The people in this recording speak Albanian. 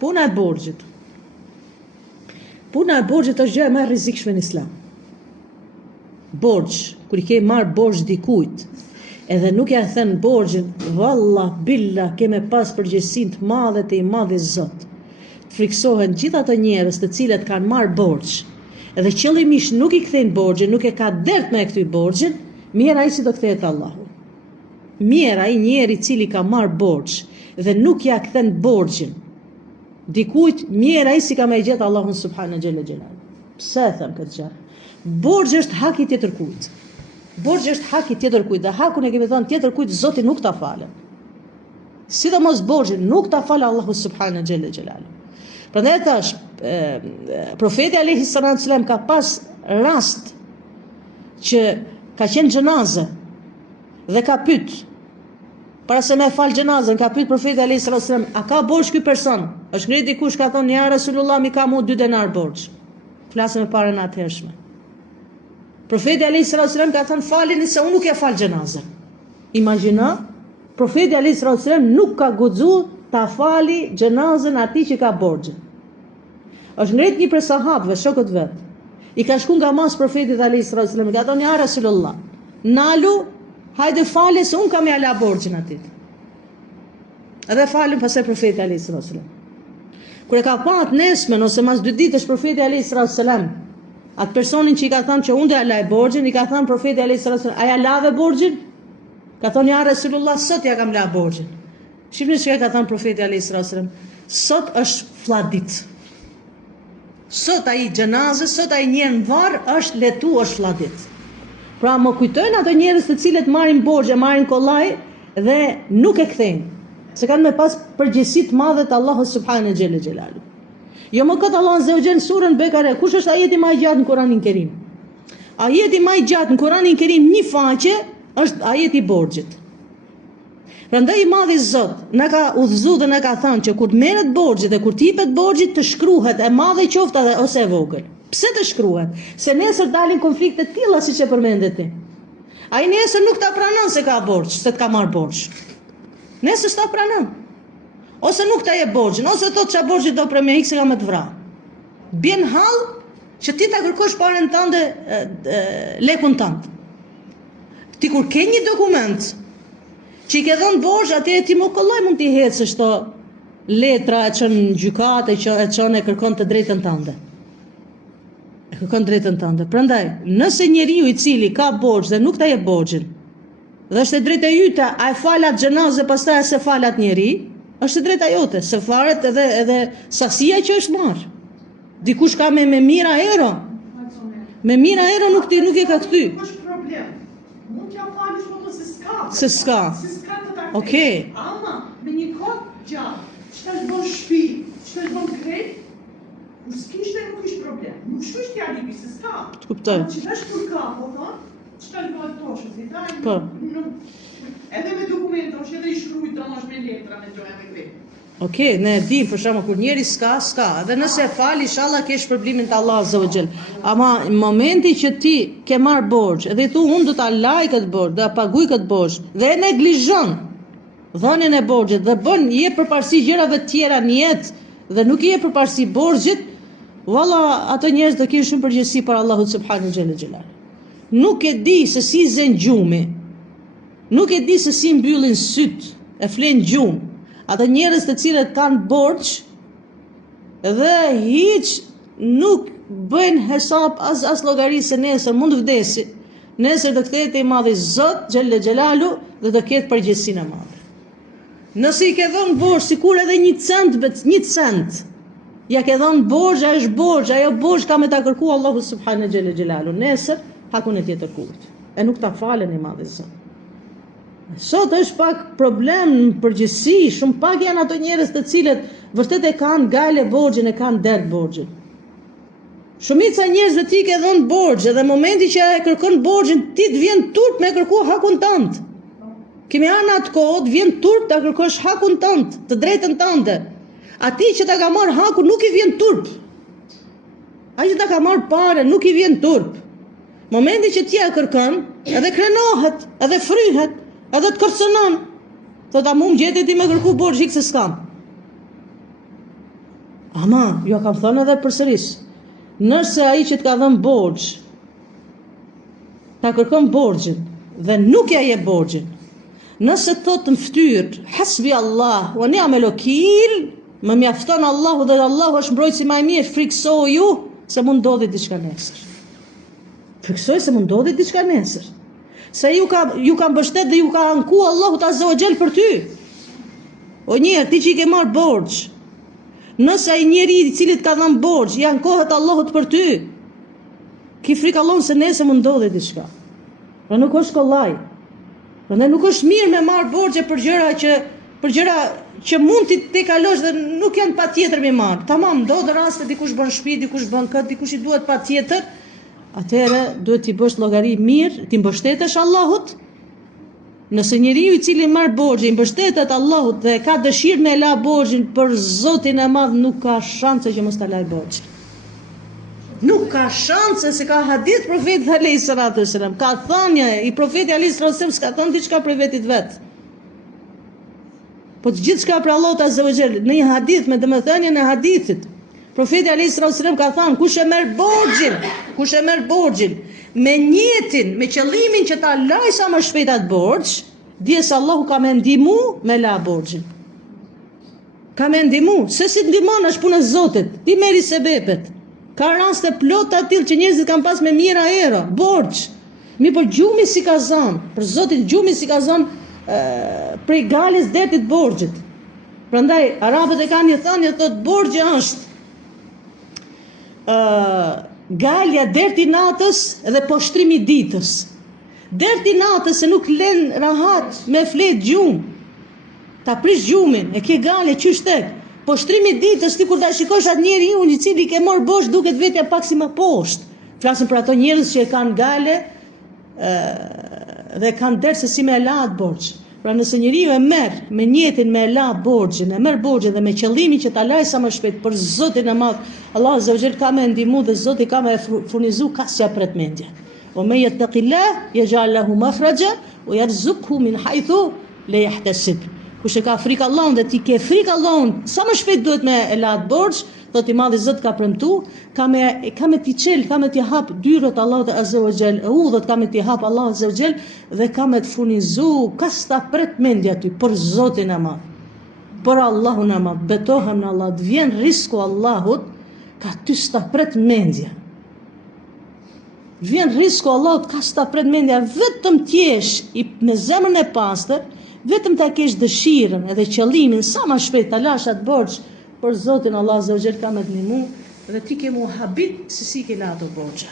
Puna e borxhit. Puna e borxhit është gjë e më e rrezikshme në Islam. Borxh, kur i ke marr borxh dikujt, edhe nuk ja thën borxhin, valla billa ke me pas përgjegjësinë të madhe te i madhi Zot. Friksohen gjithë ato njerëz të cilët kanë marr borxh, edhe qëllimisht nuk i kthejnë borxhin, nuk e ka dert me kthy borxhin, mirë ai si do kthehet Allahu. Mirë ai njeri i cili ka marr borxh dhe nuk ja kthen borxhin dikujt, mirë ai si ka me gjetë Allahun subhanahu xhela xhelal. Pse e them këtë gjë? Borxhi është hak i tjetër kujt. Borxhi është hak i tjetër kujt, dhe hakun e kemi thënë tjetër kujt Zoti nuk ta falet. Sidomos borxhin nuk ta fal Allahu subhanahu xhela xhelal. Prandaj tash profeti alayhi salatu sallam ka pas rast që ka qenë xhenaze dhe ka pyet para se me fal xhenazën, ka pyet profeti alayhi salatu sallam, a ka borxh ky person? Është ngrit dikush ka thonë, ja Rasulullah, mi ka mu 2 denar borxh. Flasëm me parën atëhershme. Profeti alayhi salatu sallam ka thënë, falini se unë nuk e fal xhenazën. Imagjino, profeti alayhi salatu sallam nuk ka guxuar ta fali xhenazën atij që ka borxhin. Është ngrit një prej sahabëve, shokët vet. I ka shku nga mas profetit alayhi salatu sallam, ka thonë, ja Rasulullah, nalu, hajde fali se unë kam ja la borxhin atit. Edhe falën pastaj profeti alayhi salatu sallam. Kur e ka pat nesmen ose mas 2 ditësh profeti alayhi salatu sallam, atë personin që i ka thënë që unë do ja laj borxhin, i ka thënë profeti alayhi salatu sallam, a ja lave borxhin? Ka thonë, ja Rasulullah, sot ja kam la borxhin. Shihni çka ka thënë profeti alayhi salatu sallam, sot është flladit. Sot ai xhenazë, sot ai njerë në varr është letu, është flladit. Pra më kujtojnë ato njerëz të cilët marrin borxhe, marrin kollaj dhe nuk e kthejnë. Se kanë me pas përgjegjësi të madhe të Allahut subhanahu xhela xhelalu. Jo më këtë Allah azza wa jall surën Bekare, kush është ajeti më i gjatë në Kur'anin Kerim? Ajeti më i gjatë në Kur'anin Kerim, një faqe, është ajeti i borxhit. Prandaj i madhi Zot na ka udhëzuar dhe na ka thënë që kur merret borxhi dhe kur tipet borxhi të shkruhet e madhe qoftë ose e vogël. Pse të shkruhet? Se nesër dalin konflikte të tilla siç e përmendet ti. Ai nesër nuk ta pranon se ka borxh, se të ka marr borxh. Nesër s'ta pranon. Ose nuk ta jep borxhin, ose thotë ç'a borxhi do për me ikse ka me të vra. Bien hall që ti ta kërkosh parën tënde, lekun tënd. Ti kur ke një dokument që i ke dhënë borxh, atëherë ti më kolloj mund t'i hecësh to letra e çon në gjykatë, e çon e kërkon të drejtën tënde. E kërkon drejtën tënde. Prandaj, nëse njeriu i cili ka borxh dhe nuk ta jep borxhin, dhe është e drejta jote, a e falat xhenazë pastaj se falat njeri, është e drejta jote, se faret edhe sasia që është marr. Dikush ka me mira euro. Me mira euro nuk e ka kthy. Është problem. Mund t'ja falësh më se s'ka. Se s'ka. Okej. Ama me një kohë gjatë, ç'ta të bën shtëpi, ç'ta të bën krejt, kur s'kishte nuk ishte problem. Nuk shkosh t'ja lipi se s'ka. Të kuptoj. Që tash kur ka, po thon, ç'ta të bëhet toshë, si ta. Po. Edhe me dokumenta, është edhe i shkruajtur domosh me letra me gjëra me krejt. Okej, ne e dim për shkakun kur njeri s'ka. Edhe nëse e fal, inshallah ke shpërblimin te Allah azza wa jall. Ama në momentin që ti ke marr borxh dhe i thu unë do ta laj këtë borxh, do ta paguaj këtë borxh dhe e neglizhon dhënien e borxhit dhe jep përparësi gjërave të tjera në jetë dhe nuk i jep përparësi borxhit, valla ato njerëz do kenë shumë përgjegjësi për Allahut subhanahu xhela xhelal. Nuk e di se si zen gjumi. Nuk e di se si mbyllin syt, e flen gjumë. Ata njerëz të cilët kanë borxh dhe hiç nuk bëjnë hesab as llogari se nesër mund të vdesi. Nesër do kthehet i madhi Zot xhelle xhelalu dhe do ketë përgjegjësinë e madhe. Nëse i ke dhënë borxh sikur edhe 1 cent, 1 cent, ja ke dhënë borxh, është borxh, ajo borxh ka me ta kërku Allahu subhanahu xhelle xhelalu. Nesër hakun e tjetër kurt. E nuk ta falen i madhi Zot. Sot është pak problem në përgjithësi, shumë pak janë ato njerëz të cilët vërtet e kanë gale borxhin, e kanë dert borxhin. Shumica njerëzve ti ke dhënë borxh dhe momenti që e kërkon borxhin, ti të vjen turp me kërku hakun tënd. Kemi anë atë kohë, të vjen turp ta kërkosh hakun tënd, të drejtën tënde. Atij që ta ka marr hakun nuk i vjen turp. Ai që ta ka marr parën nuk i vjen turp. Momenti që ti e kërkon, edhe krenohet, edhe fryhet, edhe të kërcënon. Thot a mu më gjete ti me kërku borxh se s'kam. Ama, ju kam thënë edhe përsëris, nëse ai që të ka dhënë borxh, ta kërkon borxhin dhe nuk ja jep borxhin, nëse thot në fytyrë, hasbi Allah, wa ni'mal wakil, më mjafton Allahu dhe Allahu është mbrojtësi më i mirë, friksoju se mund ndodhi diçka nesër. Friksoj se mund ndodhi diçka nesër. Se ju ka mbështet dhe ju ka anku Allahu Azza wa Jall për ty. O njerë, ti që i ke marrë borxh, nëse ai njeri i cili të ka dhënë borxh, i ankohet Allahut për ty, ki frikë Allahun se nesër mund ndodhi diçka. Pra nuk është kollaj. Prandaj nuk është mirë me marrë borxhe për gjëra që mund ti kalosh dhe nuk janë patjetër me marrë. Tamam, ndodh raste dikush bën shtëpi, dikush bën këtë, dikush i duhet patjetër. Atëherë duhet t'i bësh llogari mirë, ti mbështetesh Allahut. Nëse njeriu i cili marr borxhe i mbështetet Allahut dhe ka dëshirë me la borxhin për Zotin e Madh, nuk ka shanse që mos ta laj borxhin. Nuk ka shanse, se ka hadith profetit alayhis salatu wasalam, ka thënie i profetit alayhis salatu wasalam, s'ka thënë diçka për vetit vet. Po të gjithë shka për Allahut Azza wa Jall, në një hadith me domethënien e hadithit, profeti alayhis salatu wasalam ka thënë, kush e merr borxhin me niyetin, me qëllimin që ta laj sa më shpejt atë borxh, dije se Allahu ka më ndihmu me la borxhin. Ka më ndihmu, se si ndihmon është puna e Zotit. Ti merri sebepet. Ka raste plot atil që njerëzit kanë pas me mira era, borxh. Mi për gjumi si ka zënë, për Zotin gjumi si ka zënë prej galës dertit borxhit. Prandaj arabët e kanë një thënie, thotë borxhi është galja derti natës dhe poshtrimi ditës. Derti natës se nuk len rahat me flet gjumë, ta prish gjumin, e ke galje qysh tek. Poshtrimi ditës, ti kur ta shikosh atë njeriu i cili ke marr borxh, duket vetja pak si më poshtë. Flasim për ato njerëz që e kanë gale dhe kanë derë se si me la atë borxh. Pra nëse njeriu e merr me niyetin me la borxhin, e merr borxhin dhe me qëllimin që ta laj sa më shpejt për Zotin e Madh, Allah Azza wa Jall ka më ndihmu dhe Zoti ka më furnizu kasja pret mendje. O me yattaqillah yaj'al lahu makhraja wa yarzuqhu min haythu la yahtasib. Kush e ka frikë Allahun dhe ti ke frikë Allahun, sa më shpejt duhet me e la atë borxh, thot i Madhi Zot ka premtu, ka me t'i qel, ka me t'i hap dyrët Allahut Azza wa Jall, udhët ka me t'i hap Allahu Azza wa Jall dhe ka me t'furnizu kasta pret mendja ty për Zotin e Madh, për Allahun e Madh. Betohem në Allah, të vjen risku Allahut, ka ty sta pret mendja. Vjen risku Allahut, ka sta pret mendja, vetëm t'jesh me zemrën e pastër, vetëm ta kesh dëshirën edhe qëllimin sa më shpejt ta lash atë borxh për Zotin Allah Azza wa Jall ka më ndihmu dhe ti ke muhabit se si ke la ato borxha.